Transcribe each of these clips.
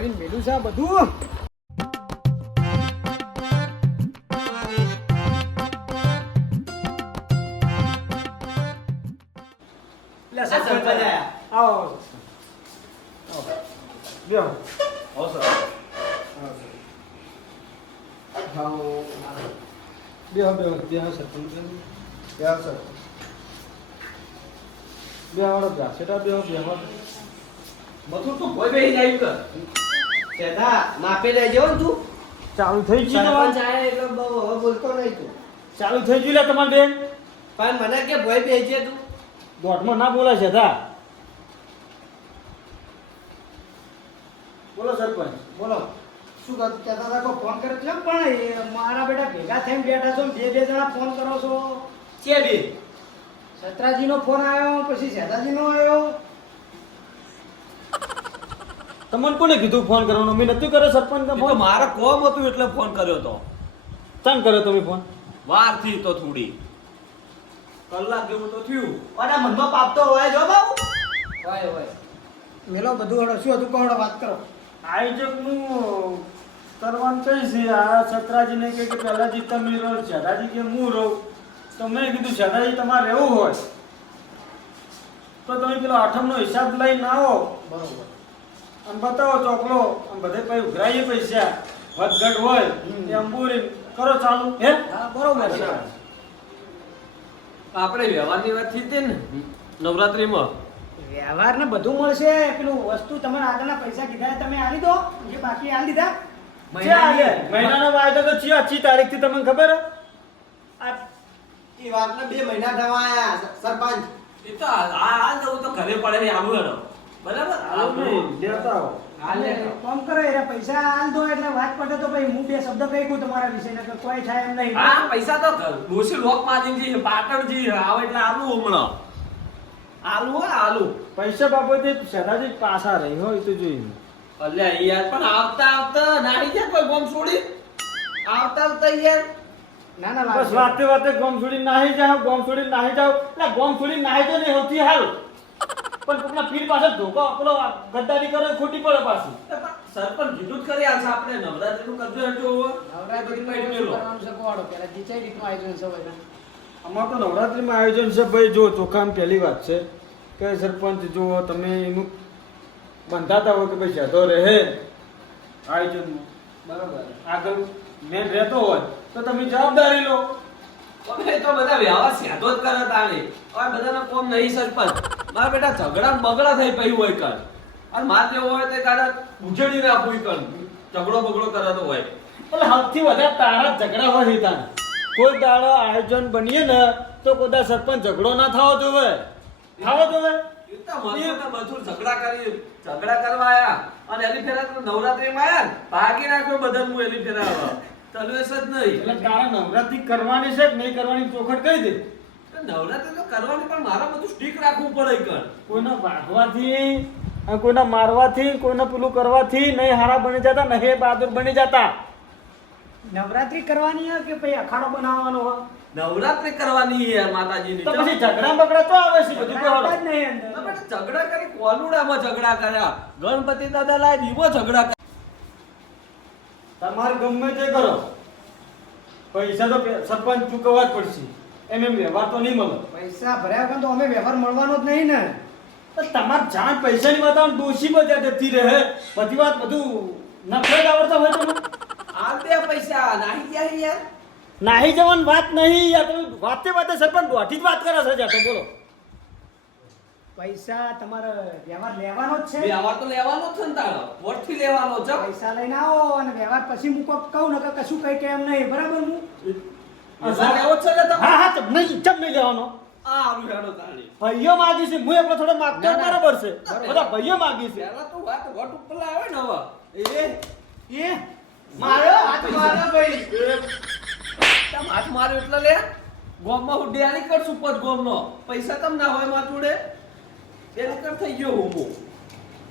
કરીને મેલું છે આ બધું. આવો બેહો. બેહો બેહો બેહો સરપંચ બેહો સર બેહો બેહો સેટા બેહો બેહો બધું તું ભોય બેહી જાય કર સેધા માપે લેજો ને તું ચાલુ થઈ ગયું સરપંચ તમારે આયા એટલે બહુ હવે બોલતો નહીં તું ચાલુ થઈ ગયું લે તમારે બેન પણ મને કે ભોય બેહી જાય તું દોઢમાં ના બોલાય છે દા બોલો સરપંચ બોલો શું કહેતા હતા કો ફોન કર્યો કેમ પણ મારા બેટા ભેગા થઈને બેઠા છો બે જણા ફોન કરો છો છે બે સત્રાજીનો ફોન આવ્યો પછી સેદાજીનો આવ્યો તમને કોને કીધું ફોન કરવાનો મેં નતું કર્યો સરપંચ એ તો મારે કોમ હતું એટલે ફોન કર્યો તો ચાલ કર્યો તમે ફોન વાર થી તો થોડી કલાક જેવું તો થયું અને મનમાં પાપ તો હોય જો બાબુ હોય મેલો બધું હડો શું હતું કહો વાત કરો આયોજકનું કરવાનું કઈ છે આ સત્રાજીને કે પહેલાજી તમે રહો સેદાજી કે હું રહું તો મેં કીધું સેદાજી તમારે રહેવું હોય તો તમે પેલો આઠમનો હિસાબ લઈને આવો બરોબર અને બતાવો ચોકલો અને બધે પછી ઉઘરાઈએ પૈસા વધઘટ હોય એ અંબુરી કરો ચાલુ હે હા બરોબર છે આપણે વ્યવહારની વાત થઈ હતી ને નવરાત્રીમાં વ્યવહાર ને બધું મળશે પેલું વસ્તુ તમે આગળના પૈસા કીધા તમે આલી દો જે બાકી આલી દીધા મહિનાનો વાયદો તો છે 8 તારીખથી તમને ખબર આ એ વાતને 2 મહિના થવાયા સરપંચ એ તો આ જવું તો ઘરે પડે ને આવું હેડો બરાબર દેતા હો હાલે કોમ કરો એરા પૈસા આલ દો એટલે વાત પડે તો ભાઈ હું બે શબ્દ કહી કહું તમારા વિશે કે કોઈ થાય એમ નહીં હા પૈસા તો ડોસી લોક માજીજી પાટણજી આવે એટલે આલુ હમણાં આલુ હો આલુ પૈસા બાબતે સદાજી પાછા રહી હોય તો જોઈએ અલ્યા યાર પણ આવતા નાહી ગયા કોઈ ગોમ છોડી આવતા યાર ના ના બસ વાતે વાતે ગોમ છોડી નાહી જાવ ગોમ છોડી નાહી જાવ એટલે ગોમ છોડી નાહી તો નહીં હોતી હાલ પણ કોકના પીર પાસે ધોકો પેલો ગદ્દારી કરે ખોટી પડે પાછી સરપંચ કીધું જ કરી આલશે આપણે નવરાત્રીનું કરજો હટો નવરાત્રી કરવાનું છે કોડો પેલા જીચાઈ રીતનું આયોજન છે ભાઈ અમાર તો નવરાત્રીમાં આયોજન છે ભાઈ જો ચોખાની પહેલી વાત છે કે સરપંચ જો તમે એનું બંધાતા હોય કે ભાઈ જતો રહે આયોજનમાં બરાબર આગળ મેન રહેતો હોય તો તમે જવાબદારી લો અમે તો બધા વ્યવહાર સ્યાદો જ કરે તાણી હવે બધાનો કોમ નહીં સરપંચ મારા બેટા ઝઘડા બગડા થઈ પઈ હોય કર અને માર જેવો હોય તે તારા ઉજળી રાખવું કર ઝઘડો બગડો કરતો હોય એટલે સૌથી વધારે તારા ઝઘડા હોય હિતાન કોઈ દાડો આયોજન બનીએ ને તો કોદા સરપંચ ઝઘડો ના થાવો જોવે થાવો જોવે બધું ઝઘડા કરવા આયા અને એની ફેરા તો નવરાત્રીમાં આયા ને ભાગી નાખ્યો બધા હું એની ફેરા તલવેશ જ નહીં એટલે તારે નવરાત્રી કરવાની છે કે નહીં કરવાની ચોખટ કહી દે નવરાત્રી તો કરવાની પણ મારે બધું સ્ટીક રાખવું પડે કર કોઈને વાગવાથી કોઈને મારવાથી કોઈને પેલું કરવાથી નહીં હારા બની જતા નહીં બહાદુર બની જતા નવરાત્રી કરવાની કે પછી અખાડો બનાવવાનો હોય નવરાત્રી કરવાની યાર માતાજીની તો પછી ઝઘડા બગડા તો આવે છે બધું કહેવાનું જ નહીં અંદર ઝઘડા કરી કોનુડામાં ઝઘડા કર્યા ગણપતિ દાદા લાય દીવો ઝઘડા કર્યા તમારે ગમે તે કરો પૈસા તો સરપંચ ચૂકવવા જ પડશે એમ વ્યવહાર તો નહીં મળે પૈસા ભર્યા વગર તો અમે વ્યવહાર મળવાનો જ નહીં ને તમારે જાણ પૈસાની વાત આવે ડોશી બધા જતી રહે બધી વાત બધું નફરત આવડતા હોય તો આ બે પૈસા નાહી ગયા યાર નાહી જવાની વાત નહીં યાર તમે વાતે વાતે સરપંચ દોઢી જ વાત કરે છે જાતો બોલો પૈસા તમારે વ્યવહાર લેવાનો જ છે વ્યવહાર તો લેવાનો જ છે ને તારો વોટથી લેવાનો છે પૈસા લઈને આવો અને વ્યવહાર પછી હું કોક કહું ને કે કશું કઈ કે એમ નહીં બરાબર હું વ્યવહાર લેવો જ છે ને તમારે હા હા ચમ નહીં લેવાનો આ આવું હેડો તાણી ભાઈઓ માગી છે હું એકલો થોડો માગતો બરાબર છે બધા ભાઈઓ માગી છે પહેલા તો વાત વોટ ઉપર આવે ને હવે એ મારો હાથ મારો ભાઈ તમ હાથ માર્યો એટલે લે ગોમમાં હું ડેરી કર સુપર ગોમનો પૈસા તમ ના હોય માં જોડે ડેરી કર થઈ ગયો હું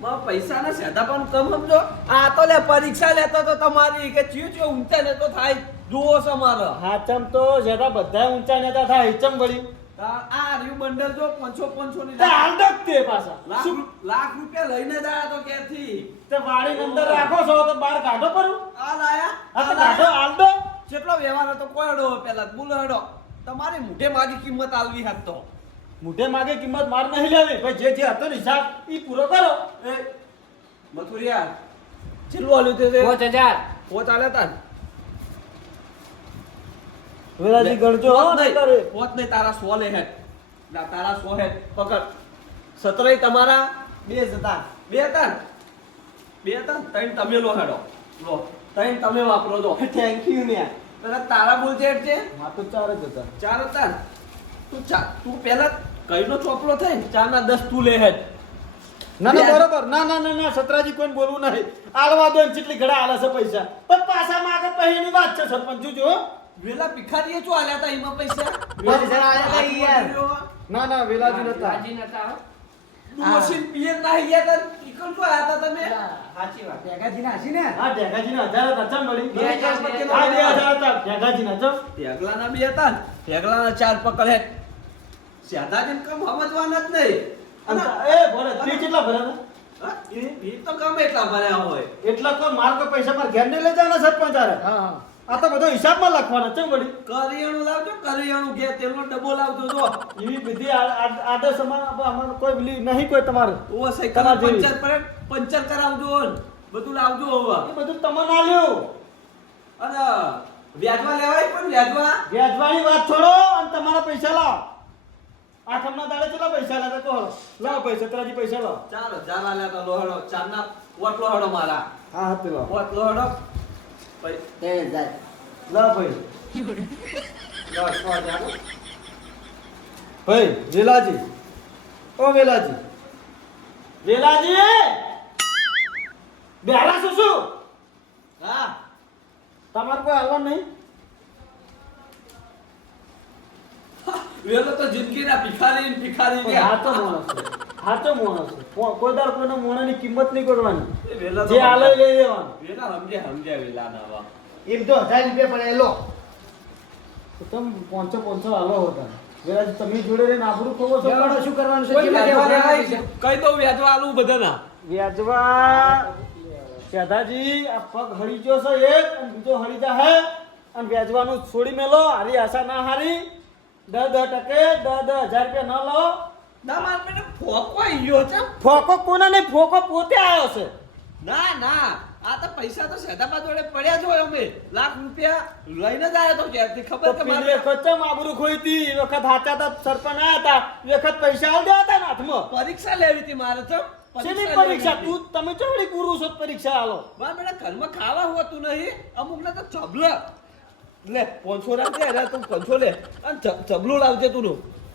માં પૈસા ના સેધા પણ કમ સમજો આ તો લે પરીક્ષા લેતો તો તમારી કે ચીયો ઊંચા ને તો થાય જુઓ છો મારો હાચમ તો જેતા બધા ઊંચા નેતા થાય હિચમ વળી આ રહ્યું બંડલ જો 500 ની તે હાલ દો તે પાછા લાખ રૂપિયા લઈને જ આયા તો ક્યાંથી તે વાડી અંદર રાખો છો તો બહાર કાઢો પરું આ લાયા આ તો કાઢો હાલ દો કેટલો વ્યવહાર હતો કોયડો પેલા બોલો હેડો તમારી મુઠે માગી કિંમત આલવી હાથ તો મુઠે માગે કિંમત માર નહીં લેવી ભાઈ જે હતો ને હિસાબ ઈ પૂરો કરો એ મથુરિયા છેલ્લું આલ્યું તે 5000 પોત આલ્યા તા વેલાજી ગણજો હો નતર પોત નહીં તારા 100 લે હેડ ના તારા 100 હેડ પકડ 17 તમારા 2 હતા 2 હતા ને? 2 હતા ને? ત્રણ તમે લો હેડો લો ત્રણ તમે વાપરો છો થેન્ક યુ ને પેલા તારા બોલ છે એટલે માં તો 4 જ હતા 4 હતા ને? તું પેલા કઈનો ચોપલો થઈ ને 4 ના 10 તું લે હેડ ના ના બરોબર ના ના ના ના સતરાજી કોઈને બોલવું નહીં આલવા દો ને કેટલી ઘડા આલે છે પૈસા પણ પાછા માગે પહીની વાત છે સરપંચ જોજો હો. વેલા ભિખારીએ જો આલ્યા તા એમાં પૈસા પૈસા આલ્યા તા ઈ યાર. ના ના વેલાજી નતા રાજી નતા હો. ડોશીન પિયર ના ગયા તા ઈકણ તો આયા તા તમે સાચી વાત ટેકાજી ના હસી ને હા ટેકાજી ના 1000 હતા ચમ મળી 2000 હા 2000 હતા ટેકાજી ના ચમ ઢેગલાના 2 હતા ને ઢેગલાના 4 પકડ હેડ સ્યાદાજીને કમ સમજવાના જ નહીં એ ભરે તી કેટલા ભર્યા હા, એ તો ગમે એટલા ભર્યા હોય એટલા તો માર કોઈ પૈસા માર ઘેર ને લઈ જવાના સરપંચ આરે હા હા આ તો બધો હિસાબમાં લખવાના ચમ વળી કરિયાણું લાવજો કરિયાણું ઘેર તેલનો ડબ્બો લાવજો જો એવી બધી આદર્શ અમાર કોઈ પેલી નહીં કોઈ તમારે ઓ સાયકલ તમાર જેવી. પંચર કરાવજો ને બધું લાવજો હવે એ બધું તમને આલ્યું અને વ્યાજવા લેવાય પણ વ્યાજવા વ્યાજવાની વાત છોડો અને તમારા પૈસા લાવો આઠમના દાડે કેટલા પૈસા લેતા તો લાવો પૈસા સતરાજી પૈસા લાવો ચાલો જાલા લેતા લોહડો ચારના ઓટલો હડો મારા હા હા પેલો ઓટલો હડો ભાઈ તે જાય લાવો ભાઈ દસ સો જાડો ભાઈ વેલાજી ઓ વેલાજી વેલાજી બેરા શું શું હા તમારે કોઈ હાલવા નહીં વેલો તો જિંદગીના ભિખારી ગયા હાચો માણસ છે હાચો માણસ છે કોઈ દાડ કોઈના મોણાની કિંમત નહીં કરવાની એ વેલા તો જે આલે લઈ લેવાનું વેલા સમજ્યા વેલા ના વા એમ તો 1000 રૂપિયા પડે લો તો તમે 500 હાલો હતા વેલાજી તમે જોડે રહીને આબરૂ ખોવો છો જવાનું શું કરવાનું છે કોઈ કેટલા વ્યાજવા દેવાના લેવાય છે? કઈ દઉં વ્યાજવા આલું બધાના વ્યાજવા સેધાજી આ પગ હળી ગયો છે એક અને બીજો હળી જા હે અને વ્યાજવાનું છોડી મેલો હારી આશા ના હારી 10% 10,000 રૂપિયા ન લો ના માર પેલે ફોકો આયો છે ફોકો કોના નહીં ફોકો પોતે આવ્યો છે ના ના આ તો પૈસા તો સેદાબા જોડે પડ્યા જ હોય અમે લાખ રૂપિયા લઈને જ આયા તો ક્યારથી ખબર તો કે પેલી મારે વખત ચમ આબરૂ ખોઈ હતી એ વખત હાચા તા સરપંચ આયા હતા એ વખત પૈસા આલ દેવા હતા ને હાથમાં પરીક્ષા લેવી હતી મારે તો શેની પરીક્ષા તું તમે ચોડી ગુરુ છો તો પરીક્ષા આલો મારા બેટા ઘરમાં ખાવા હોતું નહીં અમુક ને તો ચબલ લે 500 રાખજે અરે તું 500 લે અને ચબલું લાવજે તું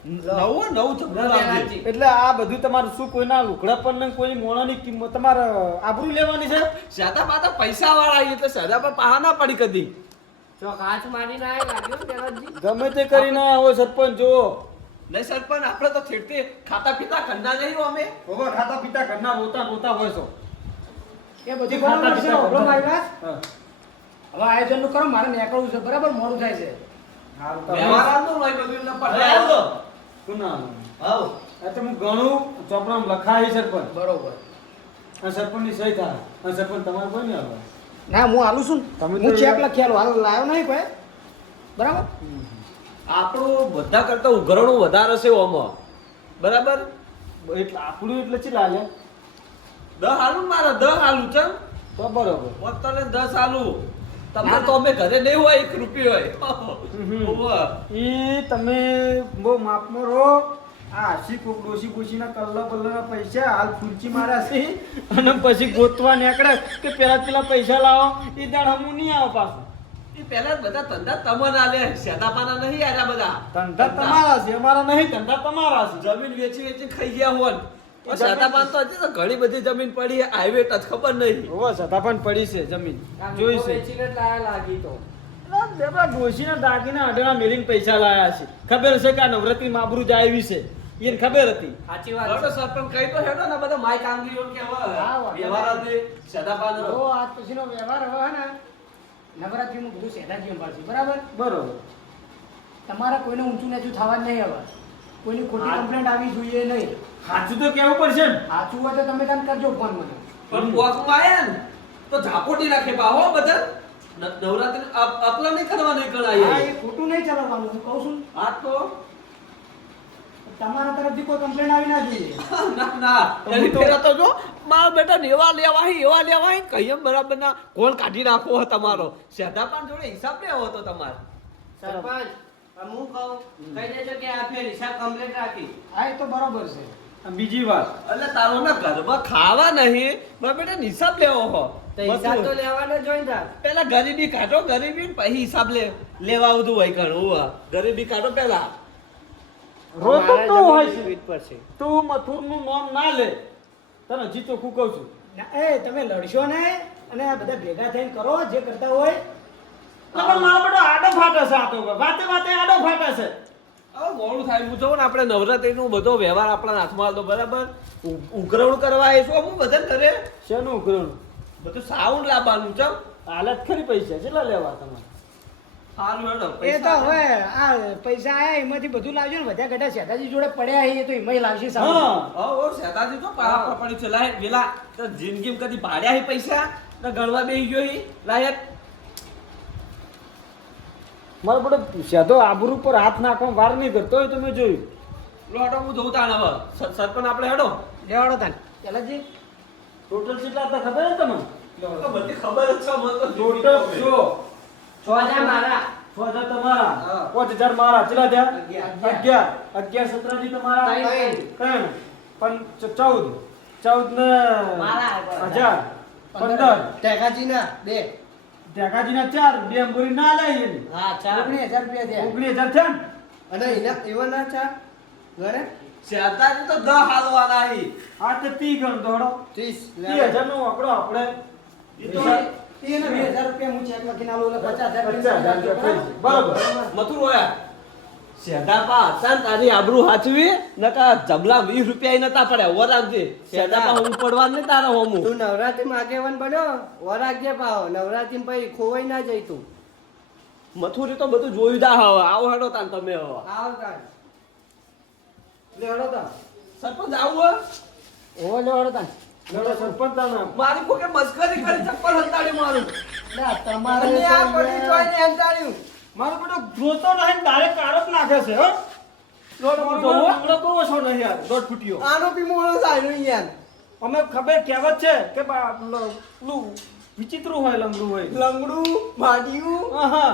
નવું ચબલું લાવજે એટલે આ બધું તમારું શું કોઈના લુકડા પર ને કોઈ મોણાની કિંમત તમારે આબરૂ લેવાની છે સેદાબા તો પૈસા વાળા એટલે સેદાબા પાહા ના પડી કદી જો કાચ મારીને આય લાગ્યો દેવાજી ગમે તે કરીને આવો સરપંચ જો નહીં સરપંચ આપણે તો છેડતી ખાતા પીતા ખંડા નહીં અમે હવે ખાતા પીતા ઘરના રોતા હોય છો એ બધી ખાતા બરાબર છે પીતા ઓબળો મારી વાત હા. હવે આયોજન નું કરો મારે નીકળવું છે બરાબર મોડું થાય છે હારું તમે- વ્યવહાર આલતો હોય બધું ન અરે પડે આવો. કોના આવો? હાઉ આ તો હું ઘણું ચોપડામાં લખાય સરપંચ બરોબર આ સરપંચની સહી થાય આ સરપંચ તમારે કોઈ નહીં આવે ના હું આલું છું ને. તમે હું તો- ચેક લખેલો હાલ લાવ્યો નહીં કોઈ બરાબર આપણું બધા કરતા ઉઘરણું વધારે છે ઓમાં બરાબર એટલે આપણું એટલે ચેલા લે 10 હાલું ને મારે 10 હાલું ચમ તો બરોબર પોતાને 10 હાલું તમને તો અમે ઘરે નહીં હોય 1 રૂપિયો હોય ઈ તમે બહુ માપમાં રહો આ આશી કોક ડોશી કોશીના કલ્લા બલ્લાના પૈસા હાલ ખુરચી માર્યા છે અને પછી ગોતવા નીકળે કે પેલા પૈસા લાવો એ દાડ હમું નહીં આવે પાછું એ પહેલા જ બધા ધંધા તમને આલે સેદાપાના નહીં આલ્યા બધા ધંધા તમારા છે અમારા નહીં ધંધા તમારા છે જમીન વેચી ખાઈ ગયા હોન સેદાપાન તો હજી તો ઘણી બધી જમીન પડી હાઈવે ટચ ખબર નહીં હોવા છતાં પણ પડી છે જમીન જોઈ છે વેચીને જ લાયા લાગી તો આપણા ડોશીના દાગીના અઢેણા મેલીને પૈસા લાયા છે ખબર છે કે આ નવરાત્રી માબરૂ જાય એવી છે એને ખબર હતી સાચી વાત બરોબર છે. સરપંચ કઈ તો હેડો ને બધા માય કામગીરીઓ કે હા, વાહ. વ્યવહાર હતી સેદાપાન જો આજ પછીનો વ્યવહાર હવે હે ને નવરાત્રીમાં બધું સેદાજી સંભાળશે બરાબર બરોબર તમારે કોઈને ઊંચું નીચું થવા જ નહીં હવે કોઈની ખોટી કમ્પ્લેન્ટ આવી જોઈએ નહીં. સાચું તો કેવું પડશે ને. સાચું હોય તો તમે તને કરજો ફોન મને. પણ પોકમાં આયા ને તો ઝાપોટી રાખે પાહો બધા નવરાત્રી આપલા નહીં કરવા નહીં હા, કરાય એ ખોટું નહીં ચલાવવાનું હું કહું છું. આ તો તમારા તરફથી કોઈ કમ્પ્લેન્ટ આવી ના જોઈએ. ના ના એની પેલા તો જો મારા બેટા ને એવા લેવાય કઈ એમ બરાબર ના કોણ કાઢી નાખવો હોય તમારો સેધા પણ જોડે હિસાબ લેવો હતો તમારે સરપંચ હું કહું કહી દેજો કે આ ફેર હિસાબ કમ્પ્લીટ રાખી. હા, એ તો બરોબર છે. અને બીજી વાત, એટલે તારો ના ઘરમાં ખાવા નહીં મારા બેટા હિસાબ લેવો હો તો હિસાબ તો લેવાનો જ હોય ને તાર. પેલા ગરીબી કાઢો ગરીબી ને પછી હિસાબ લેવા આવતું હોય ઘણું ગરીબી કાઢો પેલા રોતો મારા તો હોય જમીન છે. સ્વીટ પર છે. તું મથુરનું નામ ના લે. તને હજી ચોખ્ખું કહું છું. ના, એ તમે લડશો ને અને આ બધા ભેગા થઈને કરો જે કરતા હોય. પણ મારો બેટો આડો ફાટે છે આ તો. વાતે વાતે આડો ફાટે છે. હવે મોડું થાય હું જોઉં ને આપણે નવરાત્રીનો બધો વ્યવહાર આપણા હાથમાં હતો બરાબર ઉઘરાણું કરવા આવીશું અમુક બધા કરે શેનું ઉઘરાણું? બધું સાઉન્ડ લાવવાનું ચમ હાલત ખરી પૈસા કેટલા લેવા તમારે? સારું હેડો એ તો હવે આ પૈસા આયા એમાંથી બધું લાવજો ને બધા ગઢા શેઠાજી જોડે પડ્યા છે એ તો એમાંય લાવશે સારું. હા. ઓ શેતાજી તો પાપા પડી છે લાય વેલા તો જિંદગીમાં કદી ભાડ્યા હી પૈસા તો ગણવા બેહી ગયો હી લાયક મારો બેટો સીધો આબરૂ પર હાથ નાખવા વાર નહીં કરતો હોય તો મેં જોયું. લોટો હું જોઉં તાણ હવે સરપંચ આપણે હેડો લેવાડો તાન પેલાજી. ટોટલ કેટલા હતા ખબર છે તમને? તો બધી ખબર જ છે મને તો ટોટલ જો 6,000 મારા. 6,000 તમારા, હા. 5,000 મારા. કેટલા થયા? 11. 11 17 તમારા, ત્રણ. 14 ને મારા. 1000 15 ટેકાજીના 2. ટેકાજીના 4 બે અંગુરી ના લે એની. હા 4. 19,000 રૂપિયા થયા. 19,000 થયા ને? અને એના ચા ગણે શેતાજી તો 10 હાલવાના હી આ તો 30 ગણ દોડો. 30. 30,000 નો આંકડો આપણે ઈ તો એને 2,000 રૂપિયા હું ચેક લખીને આલું એટલે 50,000 50,000 રૂપિયા થઈ જાય. બરોબર. મથુર હોયા શેતા પા તાન તારી આબરૂ હાચવી નકા જબલા 20 રૂપિયા ય નતા પડ્યા ઓરામથી શેતા પા હું પડવા ને તારા હોમું તું નવરાત્રીમાં આગેવાન બન્યો વરાગ્ય પાવ નવરાત્રી પછી ખોવાઈ ના જઈ તું. મથુરી તો બધું જોયું દા હવે આવો હેડો તાન તમે હવે આવ તાર. લેવાડો તાન. સરપંચ આવું ઓવો લેવાડો તાન. લડો સરપંચ તાના. મારી કોકે મસ્કરી કરી ચપ્પલ હંતાડી મારું લે, તમારે અને આ તો પડી જોઈને એમ તાળ્યું. મારો બેટો જોતો નહીં ડાયરેક્ટ કારક નાખે છે હો. દોઢ ફૂટનો આંકડો કરવો છો નહીં યાર, 1.5 ફૂટિયો. આનો બી મોણો સાયલું યાર. અમે ખબર કહેવત છે કે પેલું વિચિત્ર હોય લંગડું હોય. લંગડું માડિયું હા,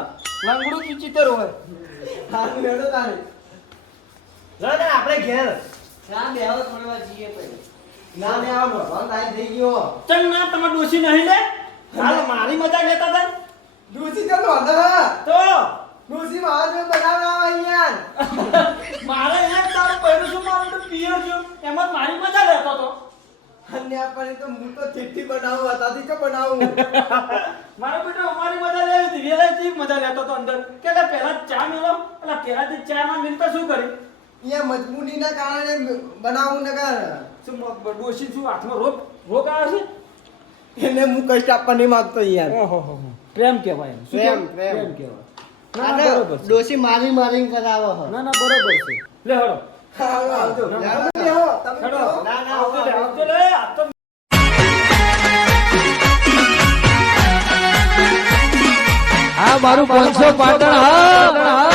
લંગડું વિચિત્ર હોય. હારું હેડો તારે. આપણે ઘેર ના બેહો થોડી વાર જઈએ પછી. ના ને આવો ભગવાન તારી થઈ ગયો. ચલ ના તમે ડોસી નહીં લે. હાલ મારી મજા લેતા હતા ડૂસી તો નો ના. તો ડૂસી મારા જોડે બનાવવા યાર. મારે એમ તારું પહેરું છું મારું તો પિયર છું એમાં મારી મજા લેતો તો. અને આપણે તો હું તો ચિઠ્ઠી બનાવું હતાથી કે બનાવું. મારો બેટો અમારી મજા લેવી હતી વેલાથી મજા લેતો તો અંદર કે લે પહેલા ચા મેલો એટલે પહેલાથી ચા ના મિલતા શું કરી અહીંયા મજબૂરીના કારણે બનાવું નકર. શું ડોસી શું હાથમાં રોગ આવે છે એને હું કષ્ટ આપવા નહીં માંગતો યાર. ઓહો પ્રેમ કહેવાય એને. શું પ્રેમ, કહેવાય? પ્રેમ. કહેવાય. આ ના તો ના, બરોબર છે. ડોસી મારી મારીને કરાવો હો. ના ના બરોબર છે લે હળો આવજો, આવજો. ના, ના, ના, બેહો, તમે હેડો. બેહો. ના ના આવજો લે, આવજો. આવજો લે. આ તો આ મારું 500 પાટણ હા